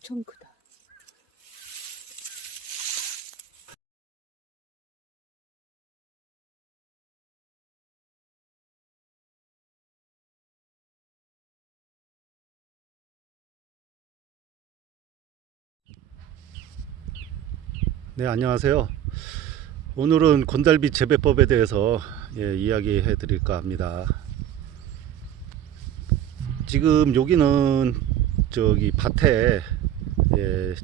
엄청 크다. 네, 안녕하세요. 오늘은 곤달비 재배법에 대해서 이야기해 드릴까 합니다. 지금 여기는 저기 밭에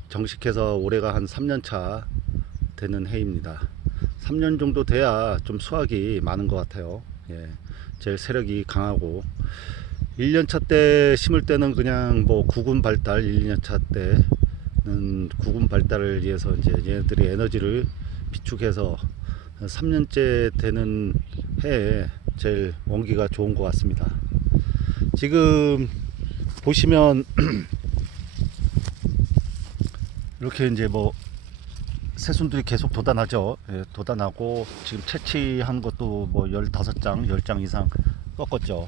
정식해서 올해가 한 3년 차 되는 해입니다. 3년 정도 돼야 좀 수확이 많은 것 같아요. 제일 세력이 강하고 1년 차 때 심을 때는 그냥 뭐 구근 발달, 1년 차 때는 구근 발달을 위해서 이제 얘네들이 에너지를 비축해서 3년째 되는 해에 제일 원기가 좋은 것 같습니다. 지금 보시면 이렇게 이제 뭐 새순들이 계속 돋아나죠. 돋아나고 지금 채취한 것도 뭐 15장, 10장 이상 꺾었죠.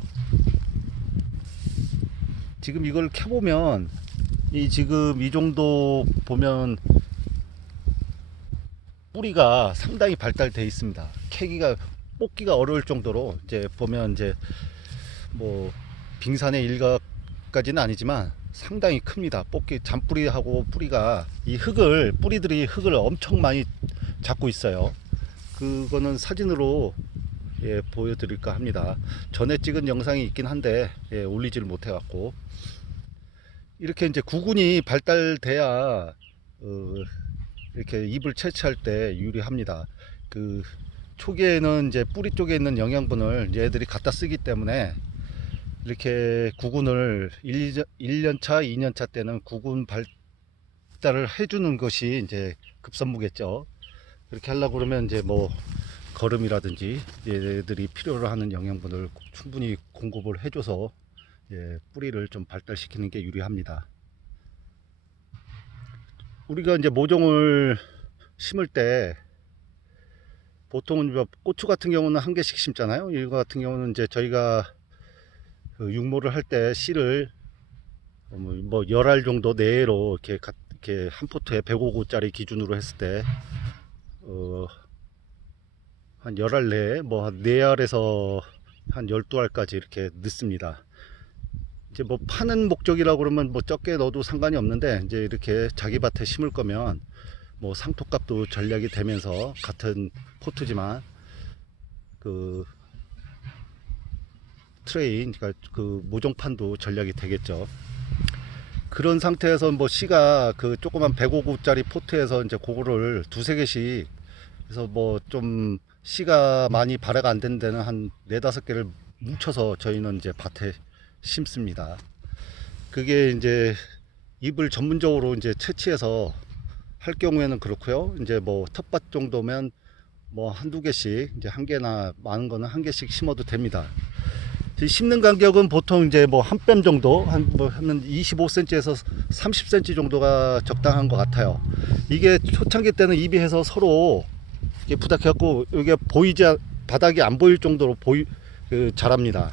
지금 이걸 켜보면 지금 이 정도 보면 뿌리가 상당히 발달되어 있습니다. 캐기가 뽑기가 어려울 정도로 이제 보면 이제 뭐 빙산의 일각까지는 아니지만 상당히 큽니다. 뽑기 잔뿌리하고 뿌리가 뿌리들이 흙을 엄청 많이 잡고 있어요. 그거는 사진으로 보여드릴까 합니다. 전에 찍은 영상이 있긴 한데 올리지를 못해 갖고 이렇게 이제 구근이 발달돼야 이렇게 잎을 채취할 때 유리합니다. 그 초기에는 이제 뿌리 쪽에 있는 영양분을 얘들이 갖다 쓰기 때문에 이렇게 구근을 1년차, 2년차 때는 구근 발달을 해주는 것이 이제 급선무겠죠. 그렇게 하려고 그러면 이제 뭐 거름이라든지 얘들이 필요로 하는 영양분을 충분히 공급을 해줘서 뿌리를 좀 발달시키는 게 유리합니다. 우리가 이제 모종을 심을 때 보통은 고추 같은 경우는 한 개씩 심잖아요. 이거 같은 경우는 이제 저희가 그 육모를 할 때 씨를 뭐 10알 정도 내로 이렇게 한 포트에 105구짜리 기준으로 했을 때 한 10알 내에 뭐 한 4알에서 한 12알까지 이렇게 넣습니다. 이제 뭐 파는 목적이라고 그러면 뭐 적게 넣어도 상관이 없는데 이제 이렇게 자기 밭에 심을 거면 뭐 상토값도 전략이 되면서 같은 포트지만 그 트레인, 그러니까 그 모종판도 전략이 되겠죠. 그런 상태에서 뭐 씨가 그 조그만 105구짜리 포트에서 이제 그거를 두세 개씩 해서 뭐 좀 씨가 많이 발화가 안 된 데는 한 4-5개를 뭉쳐서 저희는 이제 밭에 심습니다. 그게 이제 잎을 전문적으로 이제 채취해서 할 경우에는 그렇고요. 이제 뭐 텃밭 정도면 뭐 한두 개씩, 이제 한 개나 많은 거는 한 개씩 심어도 됩니다. 심는 간격은 보통 이제 뭐 한 뼘 정도, 한 25cm에서 30cm 정도가 적당한 것 같아요. 이게 초창기 때는 잎이 해서 서로 이게 부닥해갖고 이게 바닥이 안 보일 정도로 자랍니다.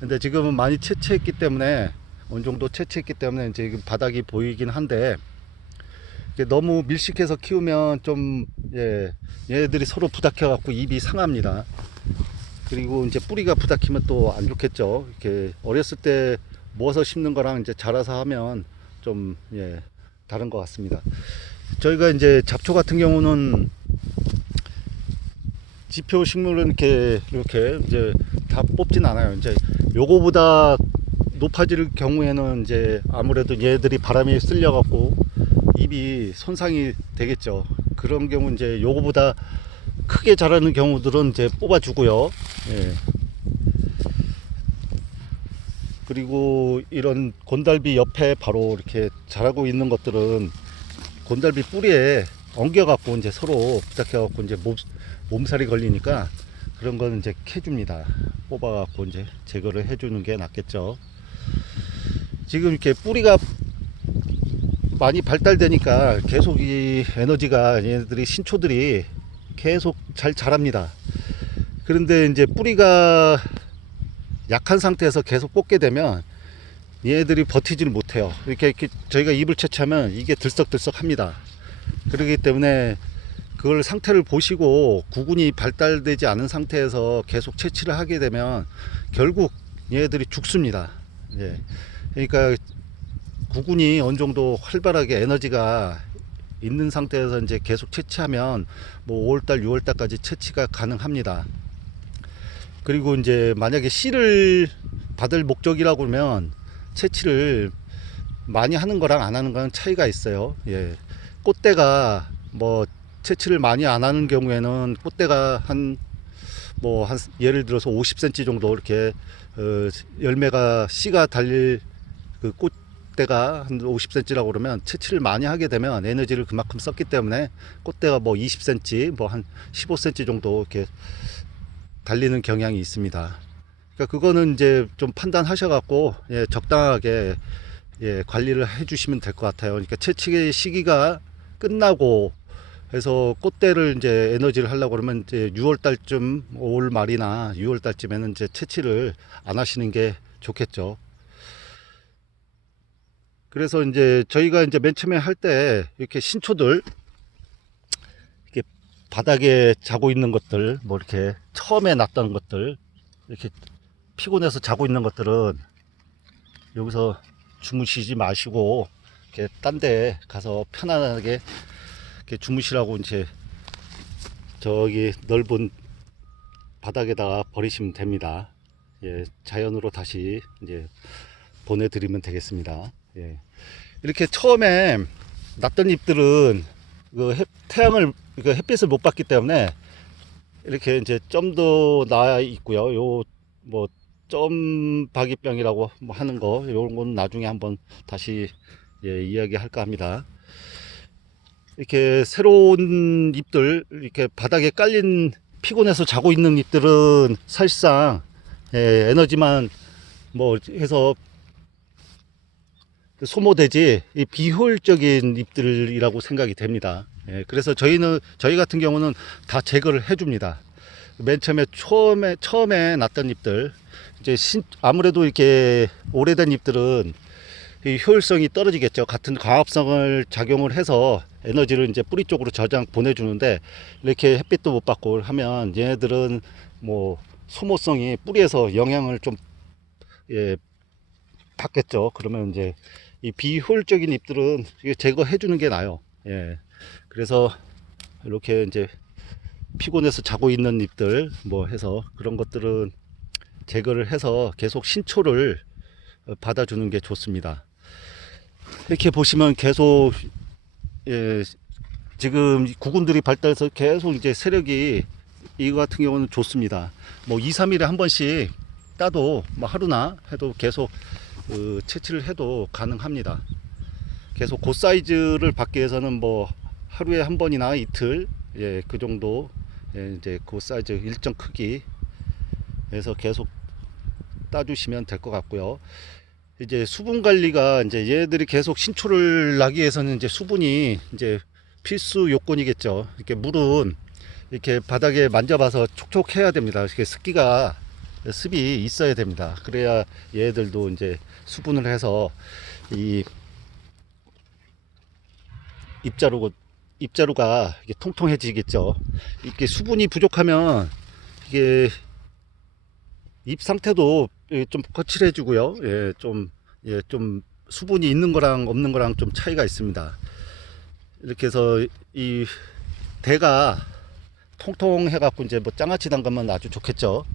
근데 지금은 많이 채취했기 때문에 어느 정도 채취했기 때문에 이제 바닥이 보이긴 한데 너무 밀식해서 키우면 좀 얘네들이 서로 부닥해갖고 잎이 상합니다. 그리고 이제 뿌리가 부닥히면 또 안 좋겠죠. 이렇게 어렸을 때 모아서 심는 거랑 이제 자라서 하면 좀 다른 것 같습니다. 저희가 이제 잡초 같은 경우는 지표 식물은 이렇게 이제 다 뽑진 않아요. 이제 요거보다 높아질 경우에는 이제 아무래도 얘들이 바람이 쓸려 갖고 잎이 손상이 되겠죠. 그런 경우 이제 요거보다 크게 자라는 경우들은 이제 뽑아주고요. 그리고 이런 곤달비 옆에 바로 이렇게 자라고 있는 것들은 곤달비 뿌리에 엉겨 갖고 이제 서로 부닥해 갖고 이제 몸살이 걸리니까 그런 거는 이제 캐줍니다. 뽑아 갖고 이제 제거를 해주는 게 낫겠죠. 지금 이렇게 뿌리가 많이 발달되니까 계속 이 에너지가 얘네들이 신초들이 계속 잘 자랍니다. 그런데 이제 뿌리가 약한 상태에서 계속 뽑게 되면 얘네들이 버티지를 못해요. 이렇게 저희가 잎을 채취하면 이게 들썩들썩 합니다. 그렇기 때문에 그걸 상태를 보시고 구근이 발달되지 않은 상태에서 계속 채취를 하게 되면 결국 얘네들이 죽습니다. 예. 그러니까 구근이 어느 정도 활발하게 에너지가 있는 상태에서 이제 계속 채취하면 뭐 5월달, 6월달까지 채취가 가능합니다. 그리고 이제 만약에 씨를 받을 목적이라고 그러면 채취를 많이 하는 거랑 안 하는 거랑 차이가 있어요. 예. 꽃대가 뭐 채취를 많이 안 하는 경우에는 꽃대가 한 예를 들어서 50cm 정도 이렇게 열매가 씨가 달릴 그 꽃대가 한 50cm라고 그러면 채취를 많이 하게 되면 에너지를 그만큼 썼기 때문에 꽃대가 뭐 20cm 뭐 한 15cm 정도 이렇게 달리는 경향이 있습니다. 그러니까 그거는 이제 좀 판단하셔 갖고 예, 적당하게 예, 관리를 해 주시면 될 것 같아요. 그러니까 채취 시기가 끝나고 해서 꽃대를 이제 에너지를 하려고 그러면 이제 6월 달쯤 5월 말이나 6월 달쯤에는 이제 채취를 안 하시는 게 좋겠죠. 그래서 이제 저희가 이제 맨 처음에 할 때 이렇게 신초들 이렇게 바닥에 자고 있는 것들 뭐 이렇게 처음에 났던 것들 이렇게 피곤해서 자고 있는 것들은 여기서 주무시지 마시고 이렇게 딴 데 가서 편안하게 이렇게 주무시라고 이제 저기 넓은 바닥에다가 버리시면 됩니다. 예, 자연으로 다시 이제 보내드리면 되겠습니다. 예. 이렇게 처음에 났던 잎들은 태양을 햇빛을 못 받기 때문에 이렇게 이제 점도 나 있고요. 요 뭐 점박이병이라고 하는 거 요런 건 나중에 한번 다시 예, 이야기할까 합니다. 이렇게 새로운 잎들 이렇게 바닥에 깔린 피곤해서 자고 있는 잎들은 사실상 예, 에너지만 뭐 해서 소모되지 비효율적인 잎들이라고 생각이 됩니다. 예, 그래서 저희 같은 경우는 다 제거를 해줍니다. 맨 처음에 났던 잎들 이제 아무래도 이렇게 오래된 잎들은 이 효율성이 떨어지겠죠. 같은 광합성을 작용을 해서 에너지를 이제 뿌리 쪽으로 저장 보내주는데 이렇게 햇빛도 못 받고 하면 얘네들은 뭐 소모성이 뿌리에서 영향을 좀 예, 받겠죠. 그러면 이제 이 비효율적인 잎들은 제거해 주는 게 나아요. 예. 그래서 이렇게 이제 피곤해서 자고 있는 잎들 뭐 해서 그런 것들은 제거를 해서 계속 신초를 받아주는 게 좋습니다. 이렇게 보시면 계속 예, 지금 구근들이 발달해서 계속 이제 세력이 이거 같은 경우는 좋습니다. 뭐 2, 3일에 한 번씩 따도 뭐 하루나 해도 계속 채취를 해도 가능합니다. 계속 그 사이즈를 받기 위해서는 뭐 하루에 한 번이나 이틀 예, 그 정도 예, 이제 그 사이즈 일정 크기 에서 계속 따주시면 될 것 같고요. 이제 수분 관리가 이제 얘들이 계속 신초를 나기 위해서는 이제 수분이 이제 필수 요건이겠죠. 이렇게 물은 이렇게 바닥에 만져봐서 촉촉해야 됩니다. 이렇게 습이 있어야 됩니다. 그래야 얘들도 이제 수분을 해서 이 입자루가 이게 통통해지겠죠. 이렇게 수분이 부족하면 이게 잎 상태도 좀 거칠해지고요. 예, 좀 수분이 있는 거랑 없는 거랑 좀 차이가 있습니다. 이렇게 해서 이 대가 통통해 갖고 이제 뭐 장아찌 담가면 아주 좋겠죠.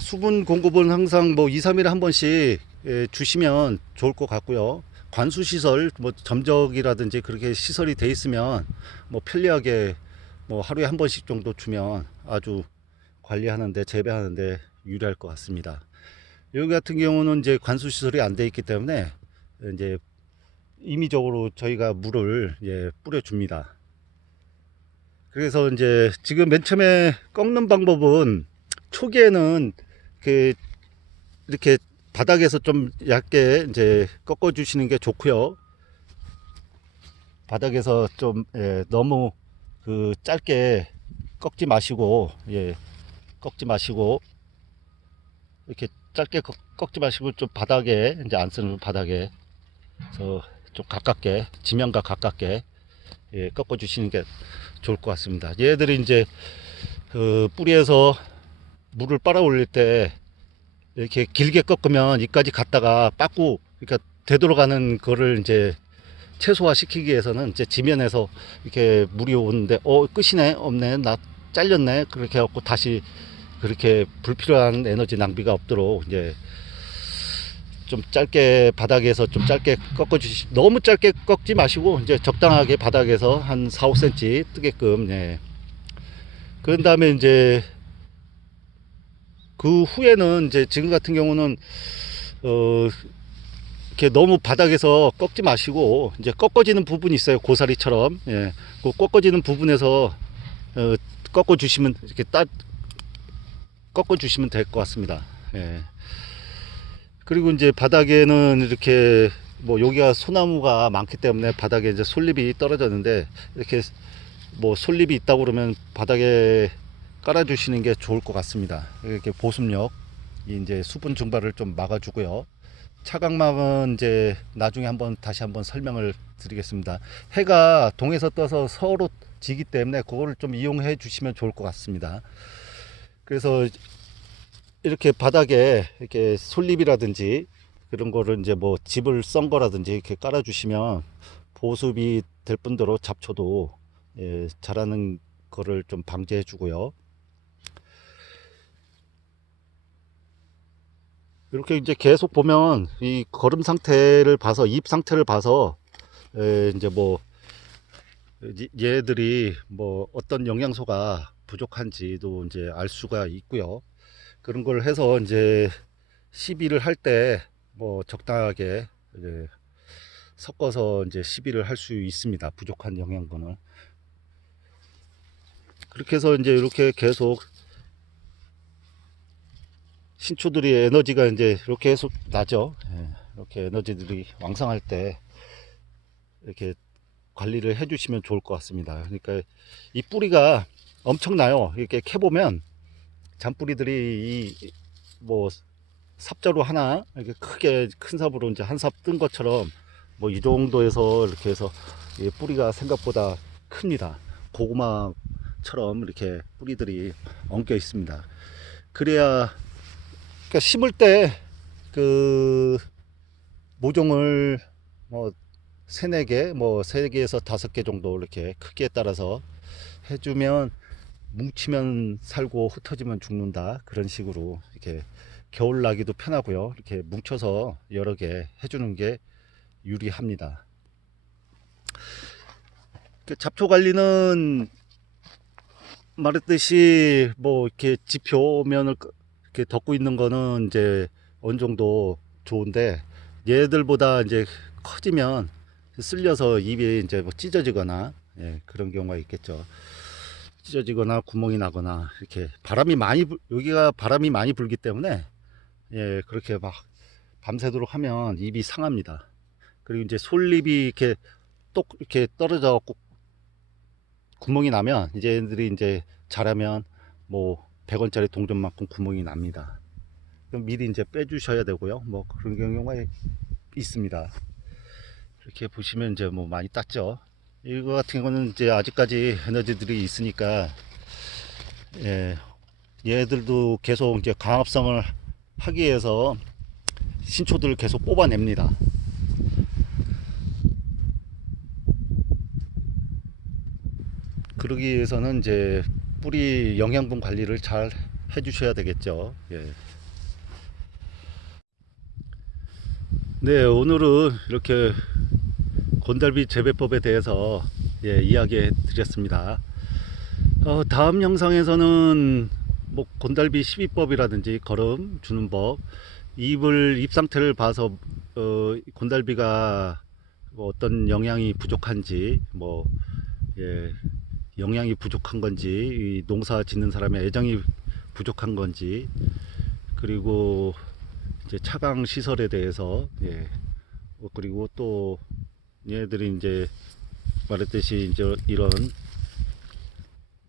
수분 공급은 항상 뭐 2, 3일에 한 번씩 예, 주시면 좋을 것 같고요. 관수 시설 뭐 점적이라든지 그렇게 시설이 돼 있으면 뭐 편리하게 뭐 하루에 한 번씩 정도 주면 아주 관리하는데 재배하는데 유리할 것 같습니다. 여기 같은 경우는 이제 관수 시설이 안 돼 있기 때문에 이제 임의적으로 저희가 물을 예, 뿌려 줍니다. 그래서 이제 지금 맨 처음에 꺾는 방법은 초기에는 이렇게 바닥에서 좀 얇게 이제 꺾어 주시는 게 좋고요. 바닥에서 좀 예, 너무 짧게 꺾지 마시고 예, 꺾지 마시고 이렇게 짧게 꺾지 마시고 좀 바닥에 이제 안 쓰는 바닥에 좀 가깝게 지면과 가깝게 예, 꺾어 주시는 게 좋을 것 같습니다. 얘들이 이제 그 뿌리에서 물을 빨아 올릴 때 이렇게 길게 꺾으면 이까지 갔다가 빠꾸 그러니까 되돌아가는 거를 이제 최소화 시키기 위해서는 이제 지면에서 이렇게 물이 오는데 끝이네 없네 나 잘렸네 그렇게 해갖고 다시 그렇게 불필요한 에너지 낭비가 없도록 이제 좀 짧게 바닥에서 좀 짧게 꺾어 주시 너무 짧게 꺾지 마시고 이제 적당하게 바닥에서 한 4, 5cm 뜨게끔 예. 그런 다음에 이제 그 후에는 이제 지금 같은 경우는 이렇게 너무 바닥에서 꺾지 마시고 이제 꺾어지는 부분이 있어요 고사리처럼 예. 그 꺾어지는 부분에서 꺾어 주시면 이렇게 꺾어 주시면 될 것 같습니다. 예. 그리고 이제 바닥에는 이렇게 뭐 여기가 소나무가 많기 때문에 바닥에 이제 솔잎이 떨어졌는데 이렇게 뭐 솔잎이 있다고 그러면 바닥에 깔아 주시는 게 좋을 것 같습니다. 이렇게 보습력 이제 수분 증발을 좀 막아 주고요. 차광막은 이제 나중에 다시 한번 설명을 드리겠습니다. 해가 동에서 떠서 서로 지기 때문에 그거를 좀 이용해 주시면 좋을 것 같습니다. 그래서 이렇게 바닥에 이렇게 솔잎이라든지 그런 거를 이제 뭐 집을 썬 거라든지 이렇게 깔아 주시면 보습이 될 뿐더러 잡초도 예, 자라는 거를 좀 방지해 주고요. 이렇게 이제 계속 보면 이 거름 상태를 봐서 잎 상태를 봐서 이제 뭐 얘들이 뭐 어떤 영양소가 부족한지도 이제 알 수가 있고요. 그런 걸 해서 이제 시비를 할 때 뭐 적당하게 이제 섞어서 이제 시비를 할 수 있습니다. 부족한 영양분을. 그렇게 해서 이제 이렇게 계속 신초들이 에너지가 이제 이렇게 계속 나죠. 예, 이렇게 에너지들이 왕성할 때 이렇게 관리를 해 주시면 좋을 것 같습니다. 그러니까 이 뿌리가 엄청나요. 이렇게 캐보면 잔뿌리들이 뭐 삽자루 하나 이렇게 크게 큰 삽으로 이제 한 삽 뜬 것처럼 뭐 이 정도에서 이렇게 해서 뿌리가 생각보다 큽니다. 고구마처럼 이렇게 뿌리들이 엉겨 있습니다. 그래야 그러니까 심을 때 그 모종을 뭐 세네 개, 뭐 세 개에서 다섯 개 정도 이렇게 크기에 따라서 해주면 뭉치면 살고 흩어지면 죽는다 그런 식으로 이렇게 겨울 나기도 편하고요. 이렇게 뭉쳐서 여러 개 해주는 게 유리합니다. 잡초 관리는 말했듯이 뭐 이렇게 지표면을 이렇게 덮고 있는 거는 이제 어느 정도 좋은데 얘들보다 이제 커지면 쓸려서 입이 이제 뭐 찢어지거나 예, 그런 경우가 있겠죠. 찢어지거나 구멍이 나거나 이렇게 여기가 바람이 많이 불기 때문에 예, 그렇게 막 밤새도록 하면 입이 상합니다. 그리고 이제 솔잎이 이렇게 똑 이렇게 떨어져 갖고 구멍이 나면 이제 얘들이 이제 자라면 뭐 100원짜리 동전만큼 구멍이 납니다. 그럼 미리 이제 빼주셔야 되고요. 뭐 그런 경우가 있습니다. 이렇게 보시면 이제 뭐 많이 땄죠. 이거 같은 경우는 이제 아직까지 에너지들이 있으니까 예, 얘들도 계속 이제 강합성을 하기 위해서 신초들을 계속 뽑아냅니다. 그러기 위해서는 이제 뿌리 영양분 관리를 잘 해주셔야 되겠죠. 예. 네, 오늘은 이렇게 곤달비 재배법에 대해서 예, 이야기해 드렸습니다. 다음 영상에서는 뭐 곤달비 시비법이라든지 거름 주는 법, 잎 상태를 봐서 곤달비가 뭐 어떤 영양이 부족한지 뭐 예, 영양이 부족한 건지 이 농사 짓는 사람의 애정이 부족한 건지 그리고 이제 차강 시설에 대해서 예, 그리고 또 얘들이 이제 말했듯이 이제 이런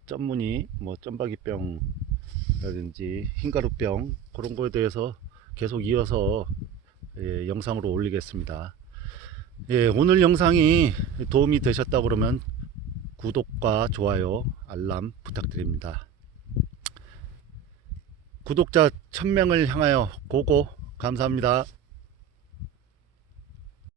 점무늬 뭐 점박이병 라든지 흰가루병 그런 거에 대해서 계속 이어서 영상으로 올리겠습니다. 오늘 영상이 도움이 되셨다 그러면 구독과 좋아요, 알람 부탁드립니다. 구독자 1000명을 향하여 고고. 감사합니다.